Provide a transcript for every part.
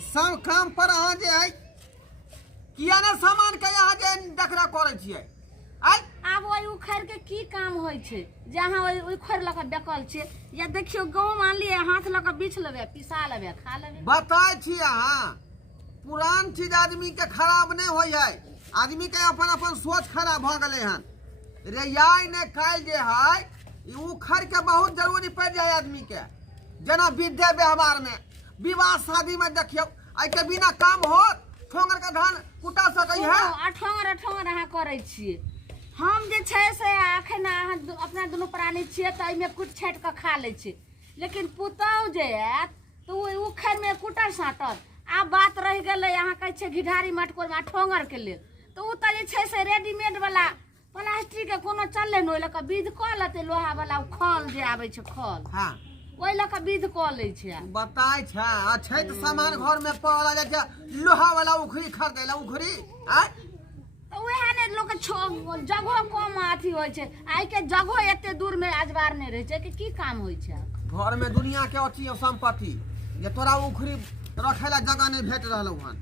सब काम पर अहाँ जे है किया ने सामान के यहाँ जे डकरा करे छियै आब ओइ उखड़ के की काम होय छै जहाँ ओइ उखड़ लक बेकल छै या देखियो गांव मान लिए हाथ लक बिछ लेबे पिसा लेबे खा लेबे बताय छी अहाँ पुरान चीज आदमी के खराब नहीं होय है आदमी के अपन अपन सोच खराब भ गले हन रे याय ने काल जे है उखड़ के बहुत जरूरी पड़ जाए आदमी के जना विद्या व्यवहार में विवाह शादी में देखियो आई के बिना काम हो ठोंगर का धान कुटा सकै है ठोंगर अहाँ करे छियै हम जे छै से अखन अहाँ अपना दुनू प्राणी छियै त एमे कुट छाट के खा लै छी लेकिन पुतौ जे आयत तो उखड़ में कुटा साटत आब बात रह गेलै अहाँ कहै छै घिढारी मटकोर में ठोंगर के लेल तो उ त जे छै से रेडीमेड वाला प्लास्टिक के कोनो चलले न ओइ लक विध क लेते लोहा वाला खल जे आबै छै खल हां ओइ लक विध क लै छै बताय छै अच्छे त सामान घर में पड़ा जाय छै लोहा वाला उखरी खरीदेला उखरी आ उहे ने लोग जगह कम अथी होय छै आइ के जगह एते दूर में अजबार नहीं रहे छै कि की काम होय छै घर में दुनिया के अथी संपत्ति ये तोरा उखरी रखेला जगह नहीं भेट रहलौ हन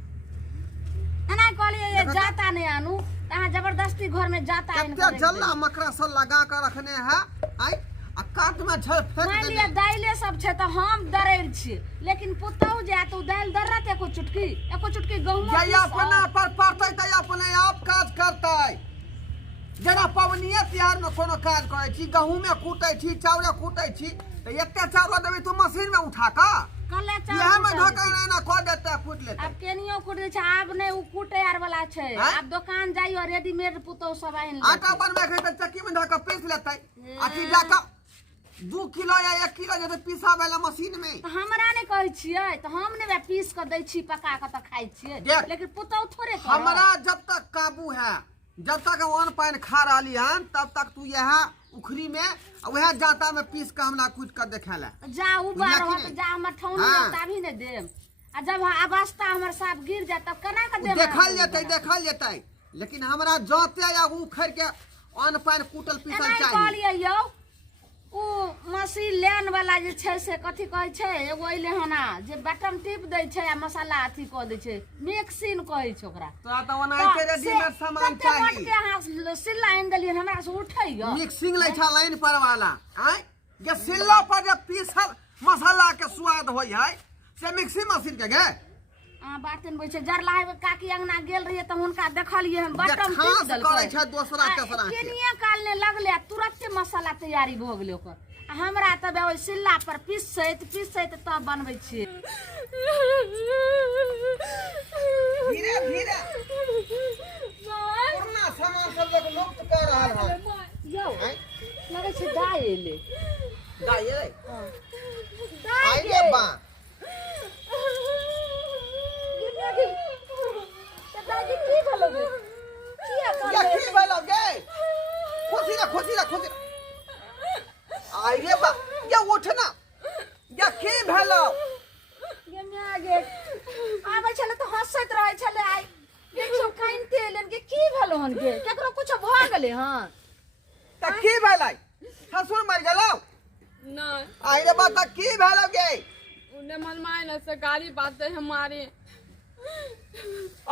एना कहलिए ये जाता नहीं आनू अहाँ जबरदस्ती घर में जाता आइन कते जल्ला मकरा सब लगा के रखने है आई आ काट में छ फेंक मान लिया दाइले सब छै त हम डरैर छी लेकिन पुतौ जे तो दाइल दर्रत एको चुटकी गहूम जे अपना पर पड़तै त अपने आप काज करतै जेना पवनिया तिहार में कोनो काज करे छी गहूम में कूटै छी चावल कूटै छी त एते चावल देबी तू मशीन में उठा का कले यह में धोका ना को देते फूट लेते अब केनियो कूट दे छै आब नहीं उ कूटे आर वाला छै अब दुकान जाइयो रेडीमेड पुतौ सब आइन ले आटा बनबे के त चक्की में धोका पीस लेतै अथी जाका 2 किलो या 1 किलो जब पीसा वाला मशीन में हमरा नहीं कहै छियै त हम ने पीस के दै छी पका के त खाइ छियै लेकिन पुतौ थोड़े कर हमरा जब तक काबू है जब तक अन्न पानी खा रहली हन तब तक तू यह उखरी में वह जाता में पीस के हमरा कूट कर देखाला जा उबार हो त जा हमर ठौन में ताभी ने देम आ जब अवस्था हमर साफ गिर जात तब केना के देम देखल जेतै लेकिन हमरा जाते या उखड़ के अन्न पानी कूटल पीसल चाहिए कहलिए यौ उ मशीन लेन वाला जे छै से कथि कहै छै एगो अइले हना जे बटन टिप दै छै आ मसाला अथि क दै छै मिक्सिंग कहै छै ओकरा तोरा त ओना के रेडीमेड सामान चाहिए के अहाँ सिल्ला आइन देलिए हमरा से उठैयो मिक्सिंग लै छै लाइन पर वाला आय जे सिल्ला पर जे पीसल मसाला के स्वाद होय है से मिक्सी मशीन के गे बातन बोल छै जरला काकी अंगना गेल रहिए त हुनका देखलिए हम बटन टिप देल करे छै दूसरा तेसरा केनिया काल ने लगले तुरंत मसाला तैयारी भ गेलै ओकर हमरा तब ओइ सिल्ला पर पीसैत तब बनबै छी धीरे धीरे पुरना सामान सब लोग लुप्त कर रहल है यौ लगे छै दाय एले आई रे बा आई रे बा या उठना या की भेलो ये में आगे आबै छले त हंसैत रहै छले आई देखो काइनते एलन के की भेलो हन के केकरो कुछ भ गेलै हन त की भेलै ससुर मर गेलो नहीं आई रे बा त की भेलो गे उन्हें मन मायने से गाली बातें हमारी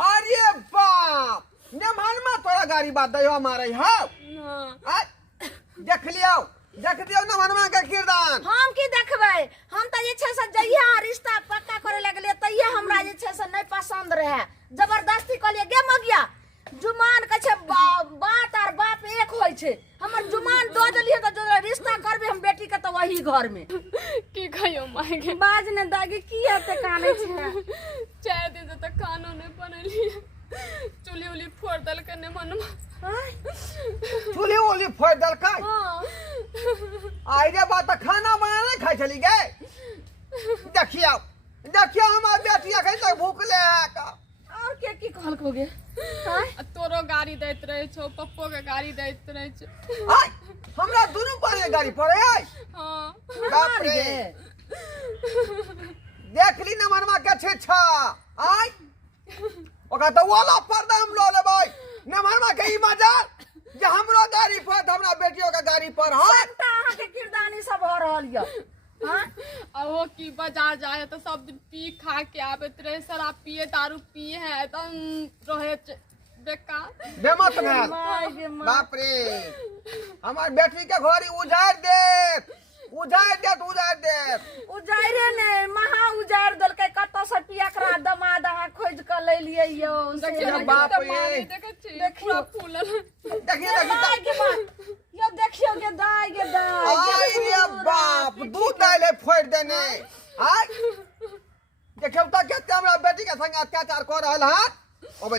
अरे बाप ने मन में तोरा गाड़ी बात दयो मारे हो ना देख लियो न मनवा के किरदान हम की देखबै हम त जे छै से जइया रिश्ता पक्का करे लगले तइया हमरा जे छै से नहीं पसंद रहे जबरदस्ती कहलिए गे मगिया जुमान के छै बात और बाप एक होय छै हमर जुमान दो देलिए त जो रिश्ता करबे हम बेटी के त वही घर में की कहियो मांगे बाज ने दागी की हते काने छै चाय दे त खानो नहीं बनलिए चुली उली फोड़ दल के ने मन चुली उली फोड़ दल का आई रे बात खाना बना नहीं खाई चली गए देखियो हमार बेटिया कहीं तक भूखले है का और की कहलकोगे तोरो गाड़ी दैत रहे छो पप्पो के गाड़ी दैत रहे छो आई हमरा दोनों पर गाड़ी पड़े आई हां बाप रे देख ली न मनवा के छे छा आई ओका तो वाला पर्दा हम लो ले भाई न मनवा के ई मजाल जे हमरो गाड़ी पर हमरा बेटियों के गाड़ी पर हां अहाँ के किरदानी सब हो रहल य हाँ? अब वो की बाजार जाए तो सब दिन पी खा के आवे तेरे शराब पिए दारू पिए है एकदम रहे बेकार बेमत भेल माय गे माय। बाप रे हमार बेटी के घोड़ी उजाड़ देत उजाइरे ने महा उजाड़ देलकै कतौ से पियकरा दमाद अहाँ खोज के ले लिए यौ देखियो बाप बाप रे। रे देखे छी पूरा फूलल देखिए दाई के बात यो देखियो गे दाई गे दाई आई रे बाप दूध डाले फोड़ देने आय देखियो त केते हमरा बेटी के संग अत्याचार कर रहल है ओ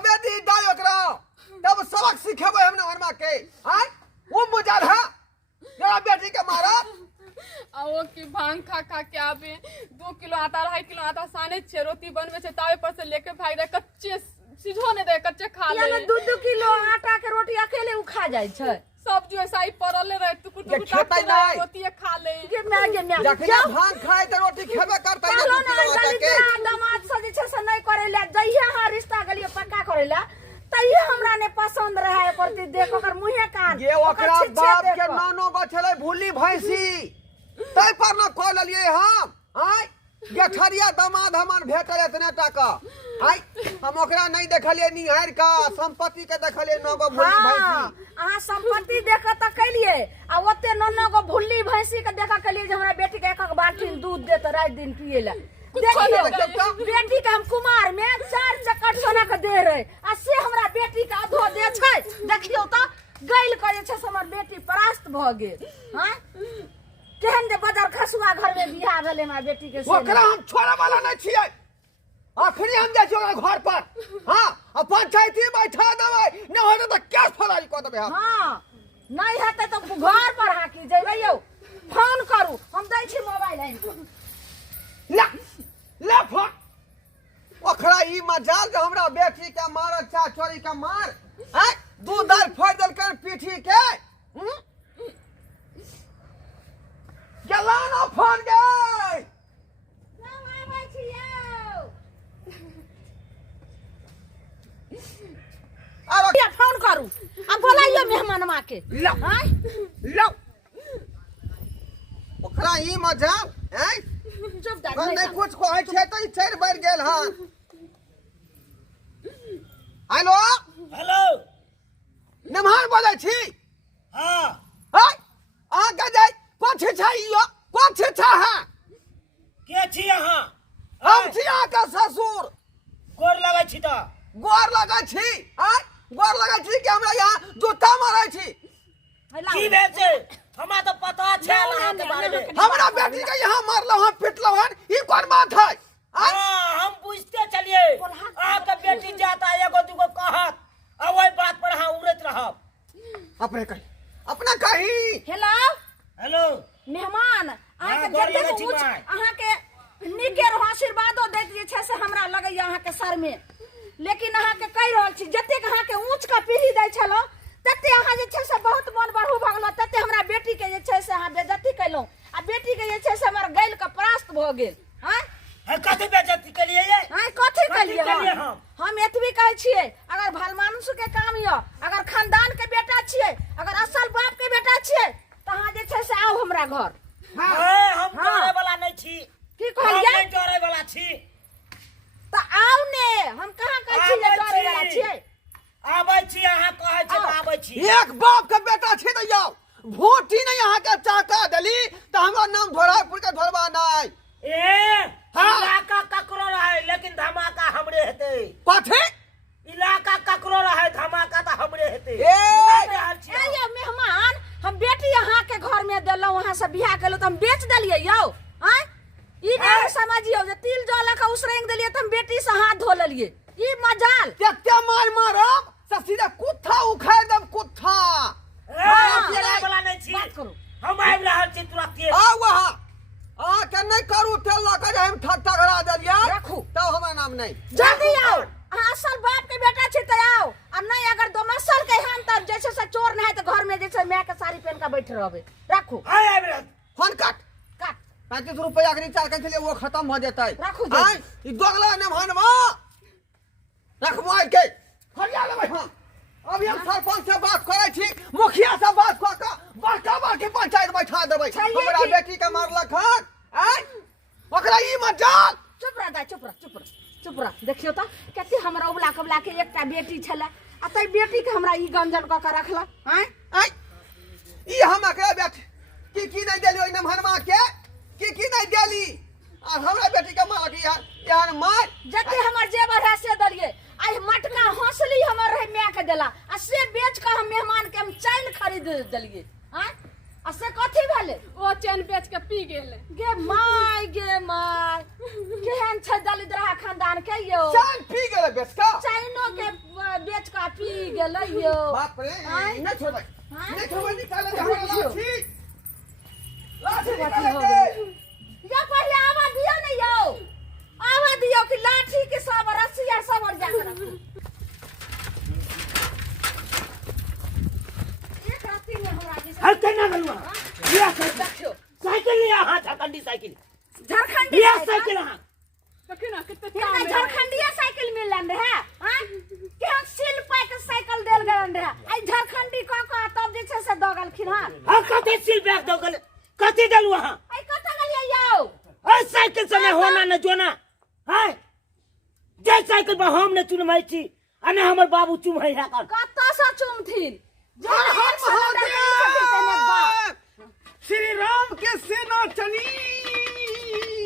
बेटी दाई ओकरा तब सबक सिखेबे हम हरमा के आय वो मुजार है तेरा बेटी के मारा वो की भांग खा खा के आवे 2 किलो आटा 2.5 किलो आटा साने छे रोटी बनवे छे तावे पर से लेके भाग दे कच्चे सीझो ने दे कच्चे खा ले यानी 2 किलो आटा के रोटी अकेले उ खा जाय छै सब जो ऐसा ही परले रहे टुकुर ये टुकुर खेतै नहीं। रोटी खा ले गे मैं जखने भांग खाए त रोटी खेबे करतै कहलो ना ना आटा के गली दामाद से जे छै से नहीं करे ले जइहे हां रिश्ता गलिए पक्का करे ले तइहे हमरा ने पसंद रहे करती देख ओकर मुंहे कान ये ओकरा बाप के नानो गो छले भूली भैंसी तै पर न कह लेलिए हम आय गेठरिया दामाद हमन भेटल एतने टाका आय हम ओकरा नहीं देखलिए निहार का संपत्ति के देखलिए नगो भूली भैंसी अहाँ संपत्ति देख त कलिए आ ओते नन्ना गो भुल्ली भैंसी के देख कलिए जे हमरा बेटी के एक बाल्टी दूध दे त रात दिन पिए ले देखियो बेटी के हम कुमार में 4 चक्कर सोना के दे रहे आ से हमरा बेटी के अधो दे छै देखियो त गइल करे छै से हमर बेटी परास्त भ गेल हां केहन जे बाजार खसुआ घर में बियाह भेले हमरा बेटी के से ओकरा हम छोड़े वाला नहीं छियै अखनी हम जाइ छी ओकरा घर पर हां आ पंचायती बैठा देबै न होत त केस फरारी क देबै हम हां नहीं हेतै तो घर पर हाकी जेबै यौ फोन करू हम दै छी मोबाइल आइन के ले फोन ओकरा ई मजाल जे हमरा बेटी के मारल चा चोरी के मार हैं दू दर फोड़ देलकन पीठी के गेला ना फोन गए हम आबै छी यौ अरे फोन करू आ बोलाइयो मेहमानमा के लो हां लो ओकरा ई मजाल हैं चुप कल नहीं जा कुछ कहै छै त ई चढ़ बढ़ गेल हन हेलो हेलो नमहार बोलै छी हाँ हाय आगे जाय कोठी छै यो कोठी छै है के छी अहाँ हम छी अहाँके ससुर गोर लगै छी तऽ गोर लगै छी आय गोर लगै छी कि हमरा यहाँ जूता मारै छी की भेल छै हमरा तऽ पता छै अहाँके बारे में हमरा बेटी के यहाँ मारलो हन पिटलो हन ई कोन बात है आय हाँ हम बुझते चलिए अहाँके बेटी जाता एगो दूगो कहत आ ओहि बात पर अहाँ उड़ैत रहब अपने कही हेलो हेलो मेहमान अहाँ के गोर जते लगै छी कुछ माय। अहाँ के निके रहो आशीर्वादो दैत जे छै से हमरा लगैया अहाँ के सर में लेकिन अहाँ के कहि रहल छी जते अहाँ के ऊंच का पीढ़ी दै छलो तते अहाँ जे छै से बहुत मन बढ़ू भ गेलो तते हमरा बेटी के जे छै से अहाँ बेइज्जती कैलो आ बेटी के जे छै से हमर गैल के परास्त भ गेल हां है कथी बेइज्जती केलिए ये हां कथि केलिए कलिए हम? हम एतबी कहै छियै अगर भल मानुष के काम य अगर खानदान के बेटा छियै अगर असल बाप के बेटा छियै त अहाँ जे छै से आउ हमरा घर है हम हाँ। डरै वाला नहीं छी की हम कहलियै नहीं डरै वाला छी त आउ ने हम कहाँ कहै छी जे डरे वाला छियै आबै छी अहाँ कहै छी तऽ आबै छी एक बाप के बेटा छी त जाओ भोटी नहीं यहाँ के चाका दली त हमरा नाम धोरापुर के धोरबा नहीं ए हाँ। इलाका ककरो रहे लेकिन धमाका हमरे हेतै कथी इलाका ककरो रहे धमाका तऽ हमरे हेतै ए बुझि रहल छी ए अहाँ। ये मेहमान हम बेटी अहाँ के घर में देलौ वहां से बियाह केलौ त हम बेच देलियै यौ हैं ई नहीं समझियो जे तिल जौ लका उसरेंग देलियै त हम बेटी से हाथ धो लेलियै ई मजाल केते मार मारब से सीधा कुत्था उखाड़ देब कुत्था हम डरै वाला नहीं छी बात करू हम आबि रहल छी तुरंत आ वहाँ आ के नहीं करू तेल ला के हम ठट्ठा करा देलियै रखू। तो हमरा नाम नहीं जल्दी आओ अहाँ असल बाप के बेटा छी त आओ आ नहीं अगर दो मसल के हम त जैसे से चोर नहीं त घर में जैसे मैं के साड़ी पहन के बैठ रहबे रखू हाय आबि रहल फोन काट काट 35 रुपया के रिचार्ज कर लिए वो खत्म हो जेतै राखू जी। आय ई दोगला ने भानवा रख मोबाइल के फरिया लेबै हां अभी हम सरपंच से बात करे छी, मुखिया से बात कऽ के बड़का बड़की पंचायत बैठा देबै। चलिए हमरा ठीक। बेटी के मारलक हन, आय ओकरा ई मत जान। चुप रह दाई, चुप रह, चुप रह, चुप रह। देखियो तो कते हमरा उबला कबला के एकटा बेटी छले, आ तै बेटी के हमरा ई गंजन क के रखला। हैं आय ई हम एकरा बेटी की नहीं देली ओइ नमहरमा के, की नहीं देली, आ हमरा बेटी के मार के यार मार। जते हमर जेवर है से दलिए, आई मटका हौसली हमर रहे मैं के देला, आ से बेच के हम मेहमान के हम चैन खरीद देलिए। हैं आ से कथी भेले? ओ चैन बेच के पी गेले। गे माय केहन छै दलिद्रा खानदान के यो, चैन पी गेले बेच का, चैनो के बेच के पी गेले यो। बाप रे आय। नहीं छोड़बै, आय। नहीं छोड़बै, निकाले दे हमरा लाठी, लाठी कथी निकाले हो दे। गेलै? या पहले आवा दियो ने यो, आवा दियो कि लाठी के सब रस्सी आर सब और जाकर रखो। एक राती में हमरा आगे से हर केना गलुआ ये देखियो साइकिल ले आ, झारखंडी साइकिल, झारखंडी ये साइकिल आ देखिन ना कितने हिनका काम है। झारखंडिया साइकिल मिलन रहे। हां केहन सिल पाइ के साइकिल देल गेल रहे, आई झारखंडी क तब जे छै से द गेलखिन। हां कते सिल बैग दो गले, कते देलु हां आई कत गेलियै यौ? ओइ साइकिल से में होना न जोना है, जे साइकिल पर हम ने चुनमै छी आ ने हमर बाबू चुमै है कर। कत से चुमथिन? हर हर महादेव, श्री राम के सेना चली।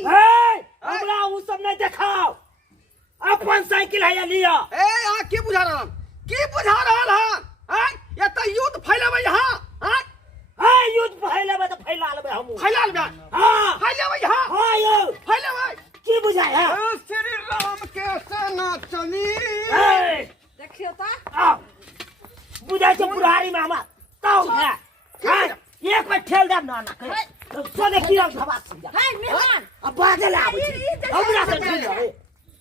ए हमरा उ सब नहीं देखाओ, अपन साइकिल है लिया। ए यहाँ की बुझा रहल, की बुझा रहल हन? आय ये त युद्ध फैलाबै यहाँ, आय ए युद्ध फैलाबे त फैला लेबे हम, फैला लेबै, हां फैलाबै यहाँ, हां यो फैलाबै। की बुझाय है? श्री राम के सेना चली। ए देखियो त आ बुझाय छ बुढ़ारी में हमरा ताऊ है, हां एक बार ठेल दे ना ना सोने की रंग हवा समझा। है मेहमान अब बादल आबै छी हमरा से ठेल रे।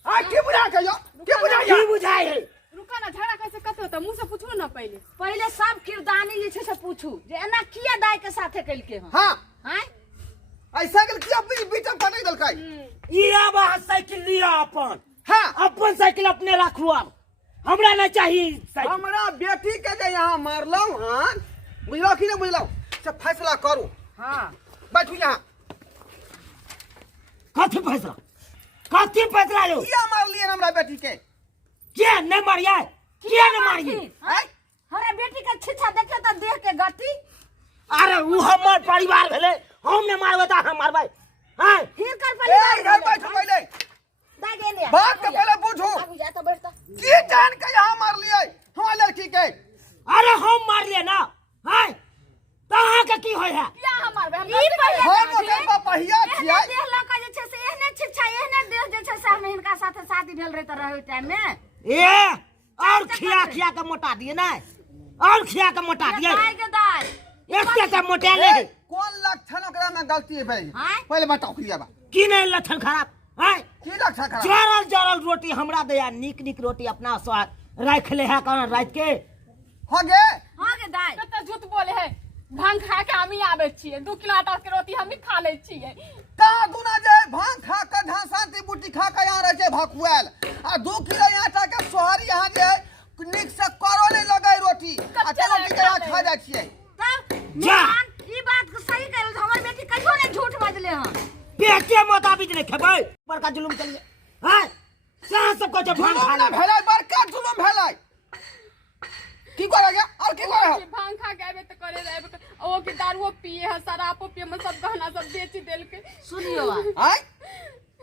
आ की बुझा के यो, की बुझा की यो? बुझाय है? रुका ना, झगड़ा कैसे कते होता मुंह से पूछो ना पहले। पहले सब किरदानी जे छै से पूछू जे एना किया दाय के साथे कइलके हन। हां हैं ऐसा के किया बीच में पटक देलकै। ई अब अहाँ साइकिल लिया अपन, हां अपन साइकिल अपने राखू, अब हमरा नहीं चाहिए साइकिल। हमरा बेटी के जे यहाँ मारलौ हन, बुझलौ कि नहीं बुझलौ, से फैसला करू। हां बैठू यहाँ। कथी फैसला, कथी फैसला लो? किया मारलिए हमरा बेटी के? क्या नहीं मारिए, क्या नहीं मारिए? आय हरे बेटी के छिछा देखे त देह के गति अरे वो हमर परिवार भेले, हम ने मारबे त हम मारबे। हां हिनकर ए परिवार इधर बैठो पहले, दाय गेले बात के पहले पूछो। आगू जा त बैठ त की जान के यहाँ मारलिए हमार लड़की के? अरे हम मार लिए ना, हां त अहाँ के की होय है? क्या हमार बहन ई पहले हम ओकर बपहिया एहने छियै। देह लऽ के जे छै से एहने छिछा एहने देह जे छै से हम हिनका साथे शादी भेल रहे त रहे टाइम में ए और खिया खिया के मोटा दिए ना, और खिया के मोटा दिए, दाय के दाय एक के मोटेले ए, कौन लक्षण ओकरा में गलती है पहले? आय पहले बताओ क्लियर बा। की नहीं लक्षण खराब, हां की लक्षण खराब? जरल जरल रोटी हमरा दया, निक निक रोटी अपना स्वाद रख ले है कहां रात के। हो गे हां के दाय कते झूठ बोले है। भांग खा के हम ही आवे छिए, 2 किलो आटा के रोटी हम ही खा ले छिए। कहाँ दुना जे भांग खा के झांसाती बूटी खा के यहाँ रहे भकुएल, आ 2 किलो आटा के सोहरी यहाँ जे निक से करो नहीं लगे रोटी, आ चलो रोटी के यहाँ खा जाए छिए। तब जा। मेहमान ई बात के सही कहल, हमर बेटी कहियो ने झूठ बजले हन। पेटे मोताबिक नहीं खेबै, बड़का जुलुम चलिए, हां कहां सब को जब भांग जुलुम खा ना ले। भेलै, बड़का जुलुम भेलै। की करे गे और की करे हो? भांग खा के आवे त करे रहे, ओ के दारू पिए है, शराबो पिए, में सब गहना सब बेच देल के। सुनियो आय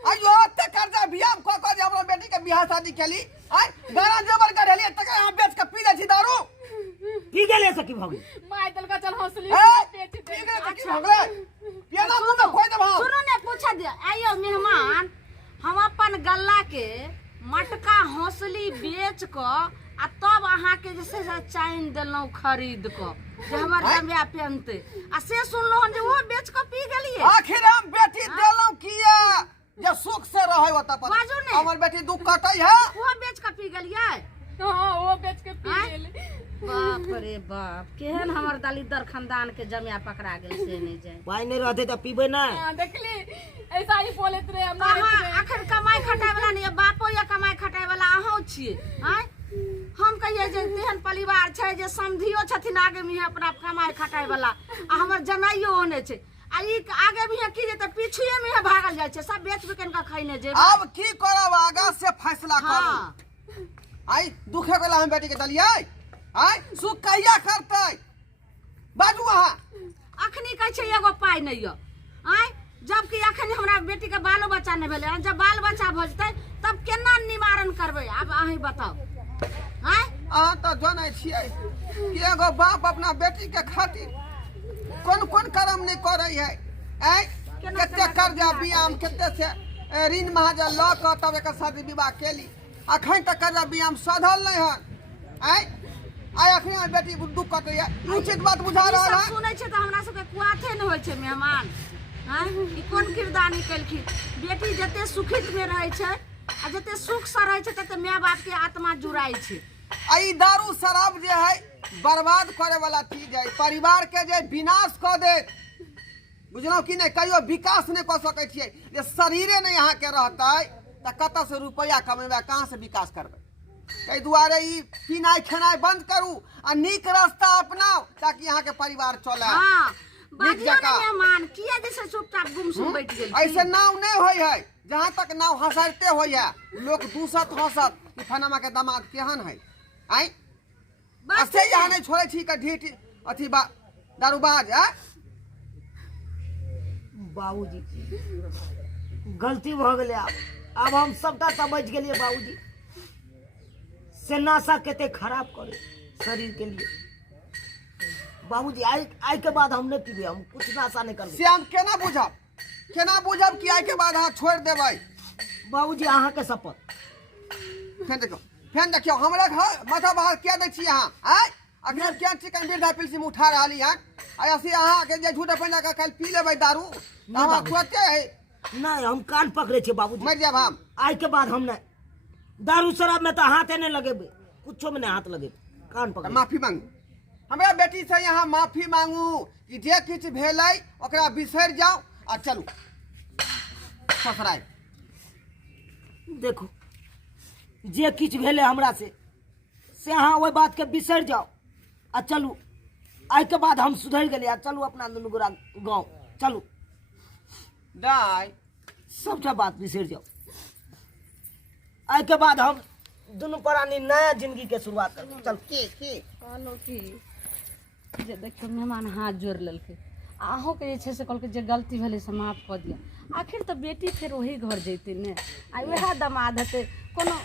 आयो त कर्जा बियाह क के जे हमरा बेटी के बियाह शादी केली, आय गाना जबर करेली त यहाँ बेच के पी लै छी दारू। पी गेले से की भगी? माय दल का चल हौसली ए बेच पी दे। गेलै त की हो गेलै? पियाना मुंह में खोइ देब हम। सुनो ने पूछा दिया, आइयो मेहमान, हम अपन गल्ला के मटका हौसली बेच क आ तब अहाँ के जे से चाइन देलौ खरीद क जे हमर जमिया पेनते, आ से सुनलो हन जे वो बेच क पी गेलिए। आखिर हम बेटी देलौ किया जे सुख से रहै ओत पर? बाजू ने। हमर बेटी दुख कटै है। वो बेच क पी गेलिए। हां वो बेच के पी आय? गेल। बाप रे बाप, केहन हमर दलिदर खानदान के जमिया पकड़ा गेल से नहीं जाए। पाई नहीं रहते तो पीबे ना। हां देखली ऐसा ही बोलत रहे हमारे। कहाँ आखिर कमाई खटाई वाला नहीं, बापो या कमाई खटाई वाला अहों छिए। आय हम कहिए जे तेहन परिवार छै छै जे समधियो छथिन आगे में अपना कमाई खटाई वाला आ हमर जनाइयो होने छै आ ई आगे भी की जेते पीछे में भागल जाय छै सब बेच बिकन का खैने जे अब की करब आगा से फैसला करू हाँ आई दुखे वाला हम बेटी के दलिए आई सुख कहिया करतै बाजू अहाँ अखनी कहै छै एगो पाई नहीं य आय जबकि अखन हमरा बेटी के बालो बच्चा नहीं भेलै जब बाल बच्चा भ जेतै तब केना निवारण करबै अब अहीं बताओ आय अहाँ तो जानै छियै कि एगो बाप अपना बेटी के खातिर कोन कोन कर्म नहीं करे है आई कते कर्जा बियाम कते से ऋण महाजन ल क तब एक शादी विवाह केली अखन तक कर्जा बियाम सधल नहीं हन आई आई अखन बेटी दुख कटे है उचित बात बुझा ई रहल सब है सुनै छै त हमरा सबके कुआथे न होइ छै मेहमान हैं ई कोन किरदानी केलखिन बेटी जते सुखित में रहै छै आ जते सुख से रहै छै तते माय बाप के आत्मा जुड़ाई छै आई दारू शराब जे है बर्बाद करे वाला चीज है परिवार के जे विनाश क दे बुझलौ कि नहीं कहियो विकास नहीं क सकै छियै जे शरीरे नहीं यहाँ के रहतै त कतऽ से रुपया कमेबै कहाँ से विकास करबै ताहि दुआरे ई पीनाइ खेनाइ बंद करू आ नीक रास्ता अपनाओ ताकि यहाँ के परिवार चले हां नीक बाजियो जकाँ। न मेहमान किया जैसे चुपचाप गुमसुम बैठ गेल ऐसे नाव नहीं होय है जहाँ तक नाव हंसरते होय है लोग दूसत हंसत कि फनामा के दामाद केहन है आई बस ऐसे यहाँ नहीं छोड़े छी का ढीठ अथी बा दारूबाज है बाबूजी गलती भ गेलै अब हम सबटा समझ गेलिए बाबूजी से नशा कते खराब करे शरीर के लिए बाबूजी आई के बाद हम नहीं पीबे हम कुछ नशा नहीं करबे से हम केना बुझब कि आइ के बाद अहाँ छोड़ देबै बाबूजी अहाँ के शपथ फेन देखियो हमरा घर माथा बाहर क्या दै छी अहाँ आय अखन क्या चिकन बिरधा पिलसी में उठा रहली हन आ ऐसे अहाँ के जे झूठे पंजा का कल पी लेबै दारू नहीं हमरा बाबू। तुरते है नहीं हम कान पकड़े छे बाबूजी मर जाब हम आई के बाद हम नहीं दारू शराब में तो हाथे नहीं लगेबे कुछो में नहीं हाथ लगेबे कान त पकड़ माफी मांगू हमरा बेटी से यहाँ माफी मांगू कि जे किछ भेलै ओकरा बिसरि जाओ आ चलू ससुराल देखो जे किछ भेले हमरा से अहाँ ओहि बात के बिसरि जाओ आ चलू आई के बाद हम सुधर गेलिए आ चलू अपना दुनू गोरा गाँव चलू दाय सबटा बात बिसरि जाओ आई के बाद हम दुनू प्राणी नया जिंदगी के शुरुआत करू चल की कहलो कि जे देखियो मेहमान हाथ जोड़ लेलकै अहूँ के जे छै से कहलकै जे गलती भेलै से माफ कऽ दिया आखिर तऽ बेटी फेर वही घर जैते ने आ वएह दमाद हेतै कोनो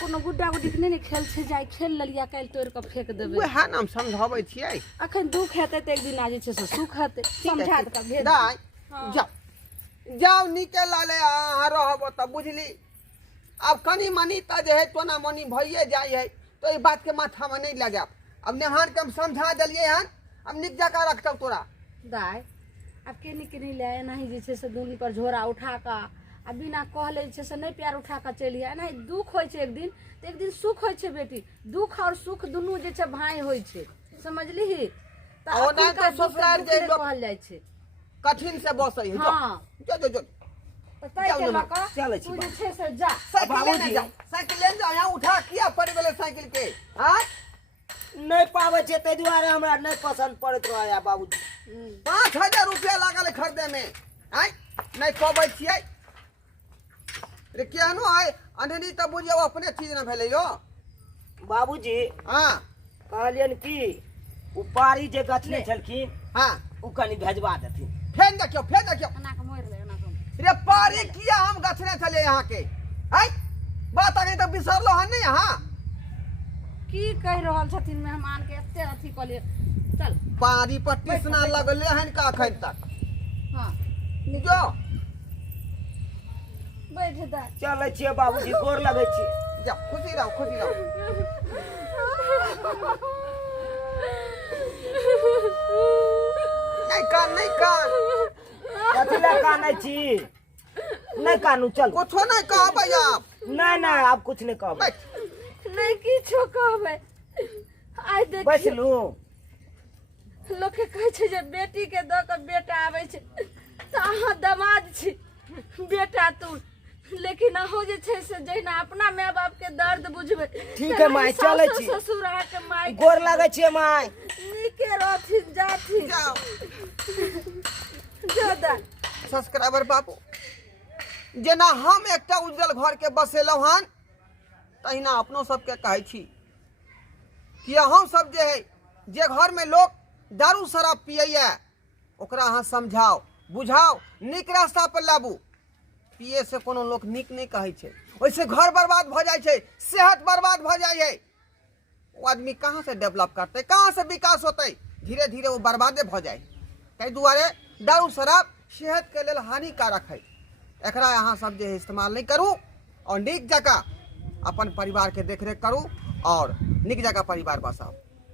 कोनो गुड्डा गुड्डी के नहि ने खेल छै जाय खेल लेलिया काल्हि तोड़ि कऽ फेंक देबै उएह नाम समझाबै छियै अखन दुख हेतै तऽ एक दिन आ जे छै से सुख हेतै समझा कऽ भेज दाय जाओ नीके लाले अहाँ रहब तऽ बुझली अब कनी मनी त जे है तोना मनी भइए जाइ है तो ई बात के माथा में नहीं लगाब अब नेहान के हम समझा दिलिए हन अब निक जका रखतौ तोरा दाय आब केनी केनी ले एनाही जे छै से दूनी पर झोरा उठा कऽ आ बिना कहले जे छै से नहीं प्यार उठा कऽ चलि एनाही दुख होइ छै एक दिन तऽ एक दिन सुख होइ छै बेटी दुख और सुख दुनू जे छै भाई होइ छै समझलिही तऽ ओना अखुनका तऽ ससुराल दुख जे दुख लोक- कहल जाइ छै कठिन से बसै है हाँ जो तऽ ताहि जाउ के ने, लऽ कऽ चलै छी तू जे छै से जा साइकिल लेने जाओ साइकिल लेने जाओ यहाँ उठा किया पड़ गेलै साइकिल के हाँ नहीं पावे छे ताहि दुआरे हमरा नहीं पसंद पड़त रहे बाबूजी 5,000 रुपया लागल है खरीदे में आय नहीं पबै छियै रे केहनो है अंधनी तऽ बुझियौ अपने चीज न भेलै यो बाबूजी हाँ कहलियन कि उ पारी जे गछले छलखिन हाँ उ कनी भेजवा देथिन फेन देखियो एना कऽ मोड़ि ले एना कऽ रे पारी किया हम गछने छले यहाँ के है बात अगे तक बिसरलो हन नहीं यहाँ की कहि रहल छथिन मेहमान के एते अथी कहलिए चल पारी पर टिसना लगले हन का अखन तक हाँ जो बैठ जा चलै छियै बाबूजी गोर लगै छी जा खुशी रहो नहीं कान कथी ला कानै छी नहीं कानू चल कुछो नहीं कहबै आप नहीं नहीं आप कुछ नहीं कहबै बैठ नहीं किछो कहबै आइ देखियो बैसलू लोक के कहै छै जे बेटी के दऽ कऽ बेटा आबै छै तऽ अहाँ दमाद छी बेटा तू लेकिन अहो जे छै से जहिना अपना माय बाप के दर्द बुझबे ठीक है माय, चलै छी। ससुर अहाँके माय गोर लागै छियै माय। नीके रहथिन जाथिन जाओ ज्यादा सब्सक्राइबर बाबू, जेना हम एकटा उज्जवल घर के बसेलहुँ हन, तहिना अपनो सबके कहै छी कि अहूँ सब जे है जे घर में लोग दारू शराब पियैया ओकरा अहाँ समझाओ बुझाओ, नीक रास्ता पर लाबू। पिए से कोनो लोग नीक नहीं कहै छै, ओइसे घर बर्बाद भ जाइ छै, सेहत बर्बाद भ जाइ है। वो आदमी कहाँ से डेवलप करते, कहाँ से विकास होते, धीरे धीरे वो बर्बादे भ जाए। ताहि दुआरे दारू शराब सेहत के लेल हानिकारक है, एकरा अहाँ सब जे है इस्तेमाल नहीं करू और नीक जगह अपन परिवार के देखरेख करू और नीक जगह परिवार बसाओ।